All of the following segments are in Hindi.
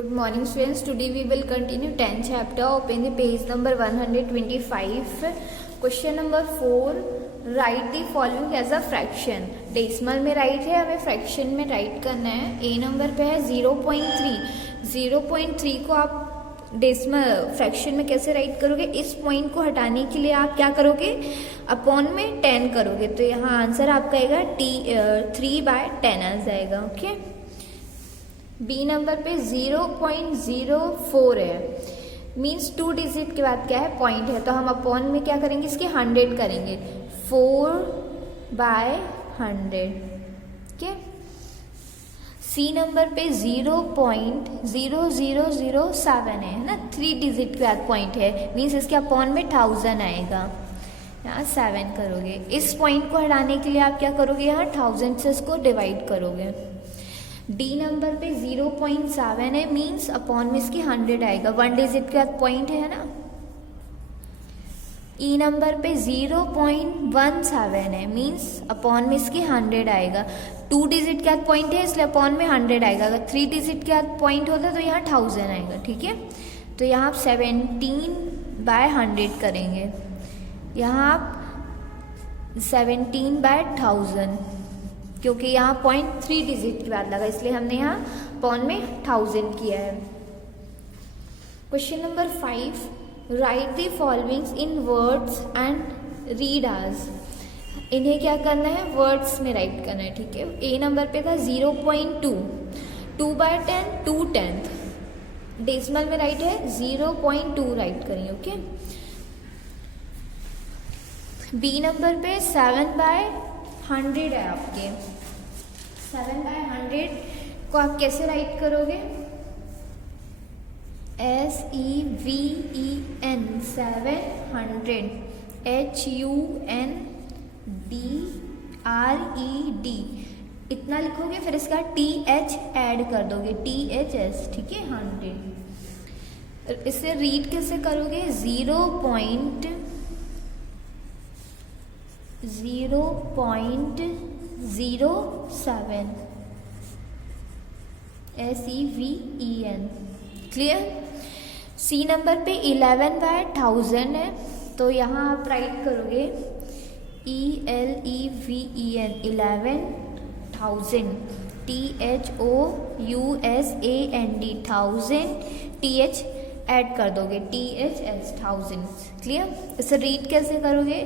Good morning students. Today we will continue 10th chapter. Open the page number 125. Question number 4. Write the following as a fraction. Decimal में राइट है, हमें फ्रैक्शन में राइट करना है. ए नंबर पे है 0.3. 0.3 को आप डेसिमल फ्रैक्शन में कैसे राइट करोगे? इस पॉइंट को हटाने के लिए आप क्या करोगे? अपॉन में 10 करोगे. तो यहाँ आंसर आपका आएगा 3/10 आ जाएगा. ओके. बी नंबर पे 0.04 है, मीन्स 2 डिजिट के बाद क्या है? पॉइंट है. तो हम अपॉन में क्या करेंगे? इसके 100 करेंगे. 4/100. ओके. सी नंबर पे 0.0007 है ना, 3 डिजिट के बाद पॉइंट है, मीन्स इसके अपॉन में 1000 आएगा. यहाँ 7 करोगे. इस पॉइंट को हटाने के लिए आप क्या करोगे? यहाँ 1000 से इसको डिवाइड करोगे. डी नंबर पे 0.7 है, मीन्स अपॉन में इसकी 100 आएगा. 1 डिजिट के बाद पॉइंट है ना. ई नंबर पे 0.17 है, मीन्स अपॉन में इसकी 100 आएगा. 2 डिजिट के बाद पॉइंट है, इसलिए अपॉन में 100 आएगा. अगर 3 डिजिट के बाद पॉइंट होता तो यहाँ 1000 आएगा. ठीक है. तो यहाँ आप 17/100 करेंगे. यहाँ आप 17/1000, क्योंकि यहाँ पॉइंट 3 डिजिट के बाद लगा, इसलिए हमने यहाँ पॉन में 1000 किया है. Question number 5. Right the followings in words and read आज. इन्हें क्या करना है? वर्ड्स में राइट करना है. ठीक है. ए नंबर पे था 0.2. 2/10 2/10. डेसिमल में राइट है, 0.2 राइट करेंगे. ओके. बी नंबर पे 7/100 है आपके. 7/100 को आप कैसे राइट करोगे? SEVEN 700. HUNDRED इतना लिखोगे, फिर इसका TH ऐड कर दोगे, THS. ठीक है. 100. इसे रीड कैसे करोगे? 0.07 SEVEN. क्लियर. सी नंबर पे 11/1000 है, तो यहाँ आप राइट करोगे ELEVEN 11,000. THOUSAND 1000. TH ऐड कर दोगे, THS 1000. क्लियर. इसे रीड कैसे करोगे?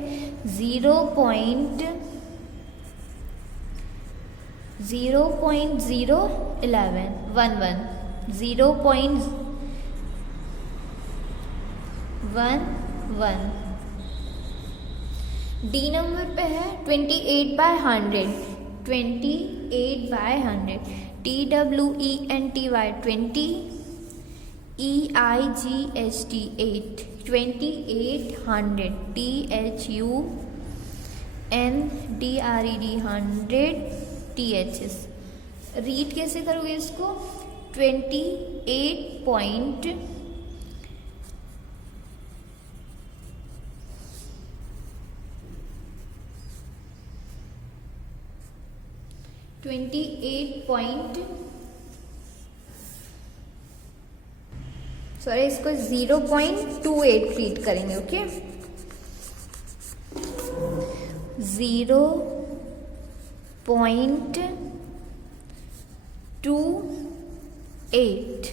0.011 0.11. डी नंबर पे है 28/100. 28/100. TWENTY 20. EIGHT 8. 2800. THUNDRED 100. THS. Read कैसे करोगे इसको? 28.0 इसको 0.28 रीड करेंगे. ओके. 0.28.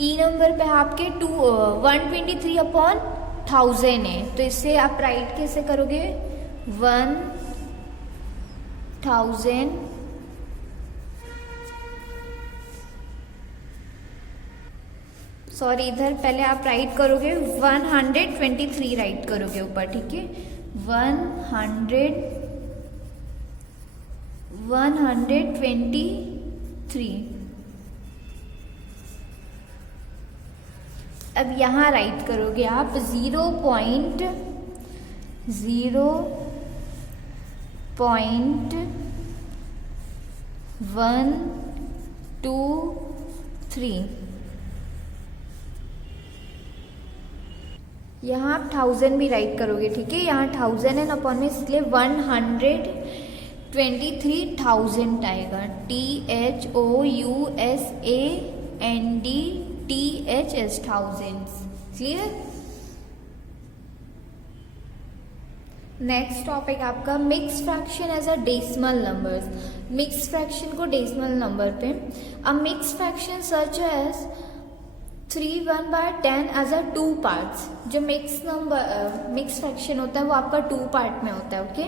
ई नंबर पे आपके 123/1000 है, तो इससे आप राइट कैसे करोगे? 1000 सॉरी, इधर पहले आप राइट करोगे 123 राइट करोगे ऊपर. ठीक है. 123. अब यहाँ राइट करोगे आप 0.123. यहाँ आप 1000 भी राइट करोगे. ठीक है. यहाँ 1000 है अपॉन में, इसलिए 100 23,000 आएगा, THOUSANDTHS, thousandths. Clear. Next topic आपका mix fraction as a decimal numbers. Mix fraction को डेसिमल नंबर पे, a mix fraction such as 3/1/10 as a 2 parts. जो मिक्स फ्रैक्शन होता है वो आपका 2 पार्ट में होता है। ओके,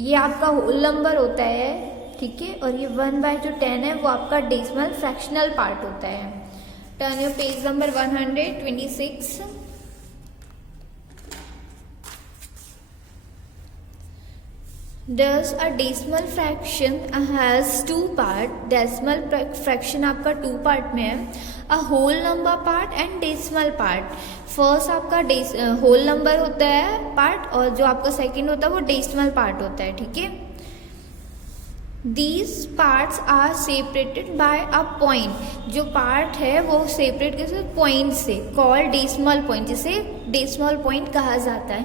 ये आपका होल नंबर होता है, ठीक है, और ये 1/10 है वो आपका डेसिमल फ्रैक्शनल पार्ट होता है। Turn your page number 126। Does a decimal fraction has 2 part? Decimal fraction आपका 2 पार्ट में है, a whole number part and decimal part. First आपका होल नंबर होता है पार्ट, और जो आपका सेकंड होता है वो डेसिमल पार्ट होता है, ठीक है। These parts are separated by a point। जो पार्ट है वो सेपरेट कैसे, पॉइंट से, कॉल्ड डेसिमल पॉइंट, जिसे डेसिमल पॉइंट कहा जाता है।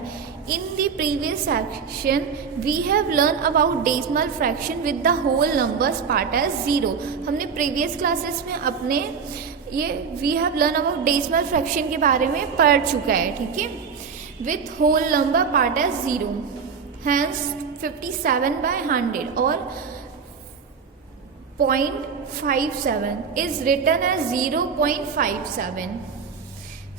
In the previous section, we have learned about decimal fraction with the whole numbers part as 0। हमने previous classes में अपने ये we have learned about decimal fraction के बारे में पढ़ चुका है, ठीक है। With whole number part as 0, hence 57/100 or 0.57 is written as 0.57.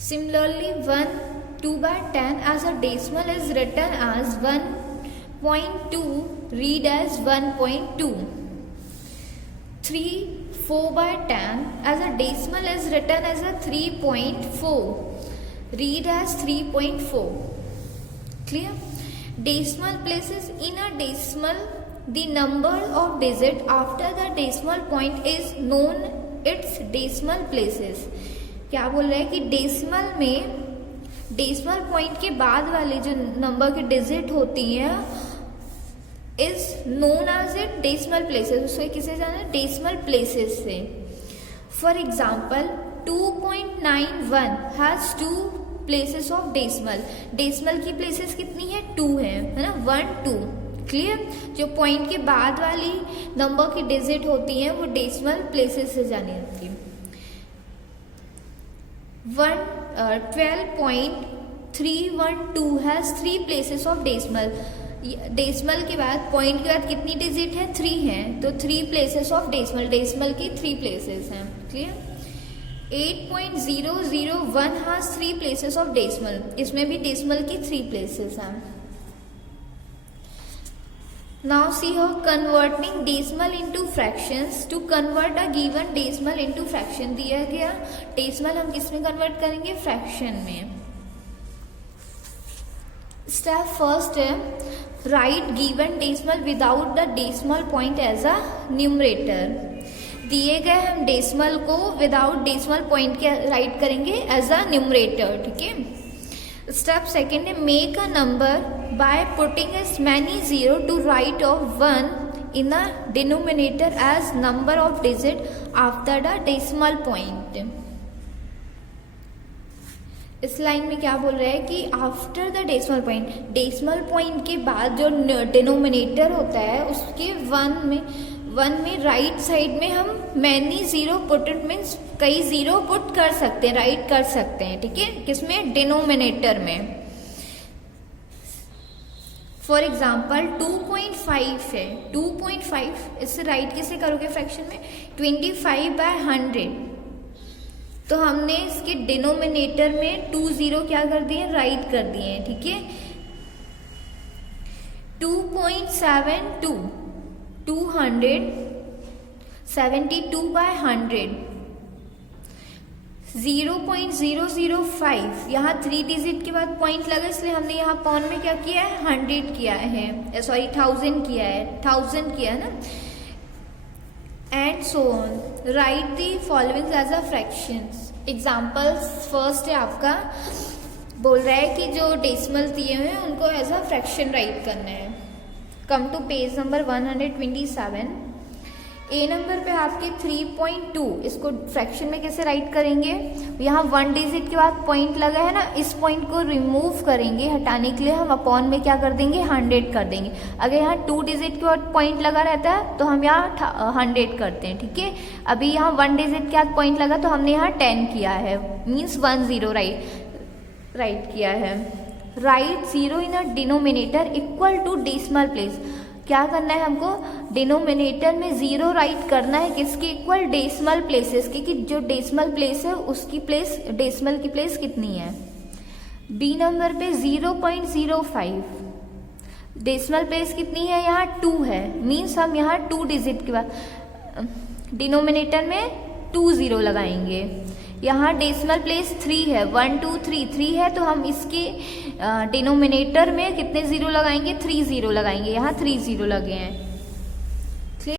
Similarly, 1/2/10 as a decimal is written as 1.2, read as 1.2. 3/4/10 as a decimal is written as a 3.4, read as 3.4. Clear? Decimal places in a decimal, the number of digit after the decimal point is known its decimal places। क्या बोल रहे हैं कि डेसिमल में डेसिमल पॉइंट के बाद वाले जो नंबर की डिजिट होती हैं is known as it decimal places. उसको किसे जाना है, डेसिमल प्लेसेस से। For example 2.91 has 2 places of decimal. Decimal की प्लेसेस कितनी है, 2 है ना, 1 2। क्लियर। जो पॉइंट के बाद वाली नंबर की डिजिट होती हैं वो डेसिमल प्लेसेस से जानी जाती है। 12.312 has 3 places of decimal. Decimal के बाद पॉइंट के बाद कितनी डिजिट है, 3 है, तो 3 प्लेसेस ऑफ डेसिमल, डेसिमल की 3 प्लेसेस हैं। Clear. 8.001 has 3 places of decimal. इसमें भी डेसिमल की 3 प्लेसेस हैं। Now see how converting decimal into fractions। To convert a given decimal into fraction, दिया गया डेसिमल हम किस में कन्वर्ट करेंगे, फ्रैक्शन में। स्टेप फर्स्ट है right given decimal without the decimal point as a numerator. दिए गए हम डेसिमल को विदाउट डेसिमल पॉइंट के राइट करेंगे एज अ न्यूमरेटर, ठीक है। स्टेप सेकेंड है make a number by putting as many 0 to right of 1 in a denominator as number of digit after the decimal point। इस लाइन में क्या बोल रहे हैं कि after the decimal point, decimal point के बाद जो डिनोमिनेटर होता है उसके 1 में राइट साइड में हम मैनी 0 पुट, इट मीन्स कई 0 पुट कर सकते हैं, राइट कर सकते हैं, ठीक है, किसमें, डिनोमिनेटर में। फॉर एग्जाम्पल 2.5 है, 2.5 इससे राइट कैसे करोगे फ्रैक्शन में, 25/100। तो हमने इसके डिनोमिनेटर में 2 0 क्या कर दिए, राइट कर दिए हैं, ठीक है। 2.72 272/100। 0.005 यहाँ 3 डिजिट के बाद पॉइंट लगा, इसलिए हमने यहाँ पॉइंट में क्या किया है, 100 किया है, सॉरी 1000 किया है, 1000 किया है ना। And so on. Right the following as a fractions. Examples first है आपका, बोल रहा है कि जो डेसिमल दिए हुए हैं उनको एज अ फ्रैक्शन राइट करना है। Come to page number 127। A number पे आपके 3.2, इसको फ्रैक्शन में कैसे राइट करेंगे? यहाँ 1 डिजिट के बाद पॉइंट लगा है ना, इस पॉइंट को रिमूव करेंगे, हटाने के लिए हम अपॉन में क्या कर देंगे 100 कर देंगे। अगर यहाँ 2 डिजिट के बाद पॉइंट लगा रहता है तो हम यहाँ 100 करते हैं, ठीक है। अभी यहाँ 1 डिजिट के बाद पॉइंट लगा तो हमने यहाँ 10 किया है, मीन्स 10 राइट किया है। Write 0 in a denominator equal to decimal place. क्या करना है हमको? डिनोमिनेटर में 0 राइट करना है, किसके इक्वल? डेसिमल प्लेसेस की, कि जो डेसिमल प्लेस है उसकी प्लेस, डेसिमल की प्लेस कितनी है। बी नंबर पे 0.05, डेसिमल प्लेस कितनी है? यहाँ 2 है, मीन्स हम यहाँ 2 डिजिट के बाद डिनोमिनेटर में 2 0 लगाएंगे। यहाँ डेसिमल प्लेस 3 है, 1 2 3 3 है, तो हम इसके डिनोमिनेटर में कितने 0 लगाएंगे? 3 0 लगाएंगे। यहाँ 3 0 लगे हैं,